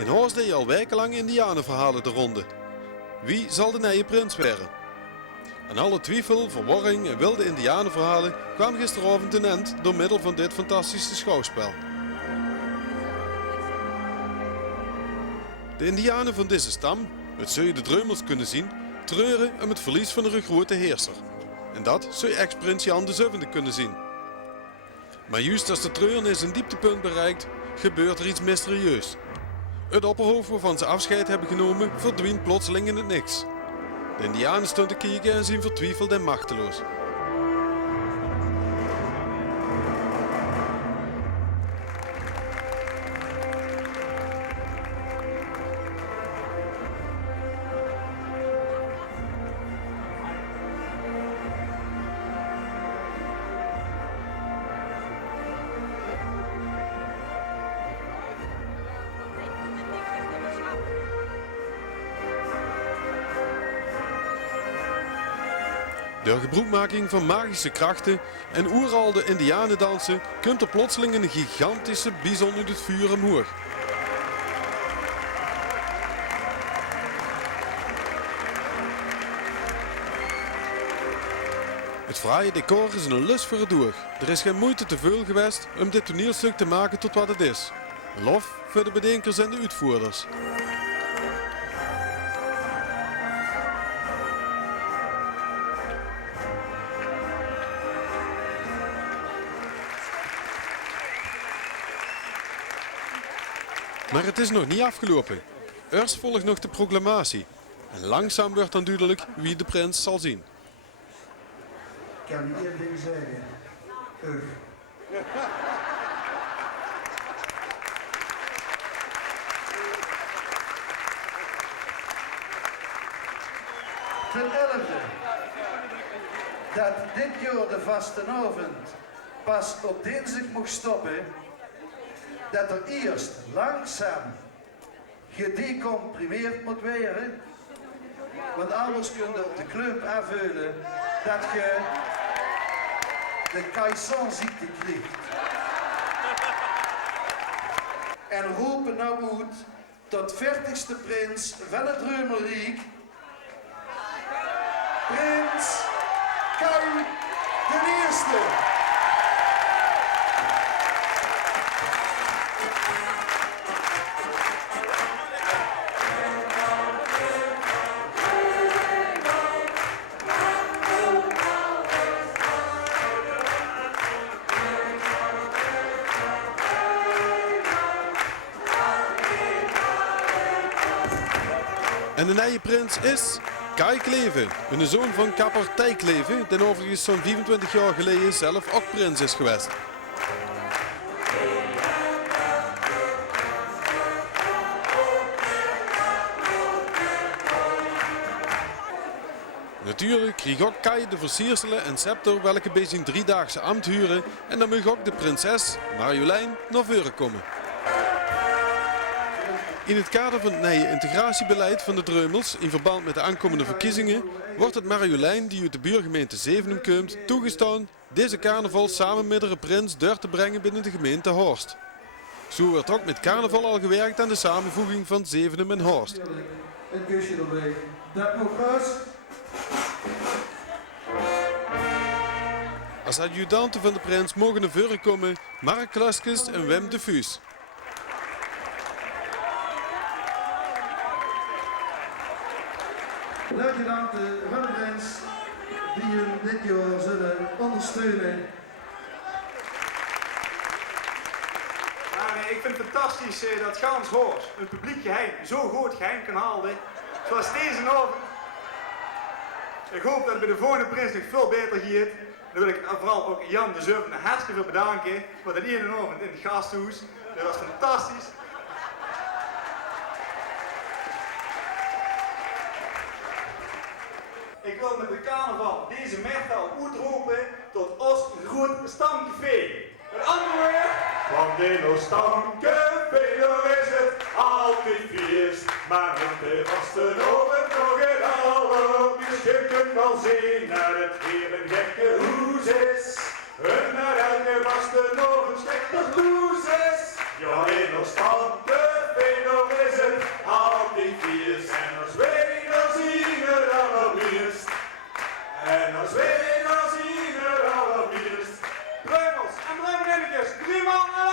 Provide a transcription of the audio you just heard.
In Horst deed al wekenlang indianenverhalen de ronde. Wie zal de nieuwe prins worden? En alle twijfel, verwarring en wilde indianenverhalen kwamen gisteravond ten eind door middel van dit fantastische schouwspel. De indianen van deze stam, het zul je de Dreumels kunnen zien, treuren om het verlies van een grote heerser. En dat zul je ex-prins Jan VII kunnen zien. Maar juist als de treurnis een dieptepunt bereikt, gebeurt er iets mysterieus. Het opperhoofd waarvan ze afscheid hebben genomen verdwijnt plotseling in het niks. De indianen stonden te kijken en zien vertwijfeld en machteloos. Door gebruikmaking van magische krachten en oeroude indianendansen komt er plotseling een gigantische bison uit het vuur omhoog. Het fraaie decor is een lust voor het oog. Er is geen moeite te veel geweest om dit toneelstuk te maken tot wat het is. Lof voor de bedenkers en de uitvoerders. Maar het is nog niet afgelopen. Eerst volgt nog de proclamatie. En langzaam wordt dan duidelijk wie de prins zal zien. Ik kan niet één ding zeggen. Ten 11e dat dit jaar de vastenavond pas op dinsdag mocht stoppen, dat er eerst langzaam gedecomprimeerd moet worden, want anders kun je op de klump aanvullen dat je de caisson-ziekte krijgt. En roepen nou uit tot 40ste prins van het Reumelrijk, Prins Kai de Eerste. En de nieuwe prins is Kai Kleve, een zoon van kapper Tij Kleve, die overigens zo'n 24 jaar geleden zelf ook prins is geweest. Natuurlijk kreeg ook Kai de versierselen en scepter welke bij zijn 3-daagse ambt huren en dan mag ook de prinses Marjolein naar voren komen. In het kader van het nieuwe integratiebeleid van de Dreumels in verband met de aankomende verkiezingen wordt het Marjolein die uit de buurgemeente Zevenum komt toegestaan deze carnaval samen met de prins door te brengen binnen de gemeente Horst. Zo wordt ook met carnaval al gewerkt aan de samenvoeging van Zevenum en Horst. Een kusje erbij. Dat nog gas. Als adjudanten van de prins mogen naar voren komen Mark Klaskes en Wim de Vries. De adjudanten van de prins die hem dit jaar zullen ondersteunen. Maar ik vind het fantastisch dat Gans Horst een publiek geheim, zo groot geheim kan halen zoals deze avond. Ik hoop dat het bij de volgende prins nog veel beter gaat. Dan wil ik vooral ook Jan VII hartstikke veel bedanken voor dat ene avond in het gasthuis. Dat was fantastisch. Ik wil met de carnaval deze metal uitroepen tot ons groot stamcafé. Met andere woorden, want in ons stamcafé is het altijd feest. Maar in de vastenoven nog het allerliefst. Je kunt wel zien dat het weer een gekke hoes is. En naar elke vastenoven steekt als loes is. Ja, in ons stamcafé is eerst 3 man en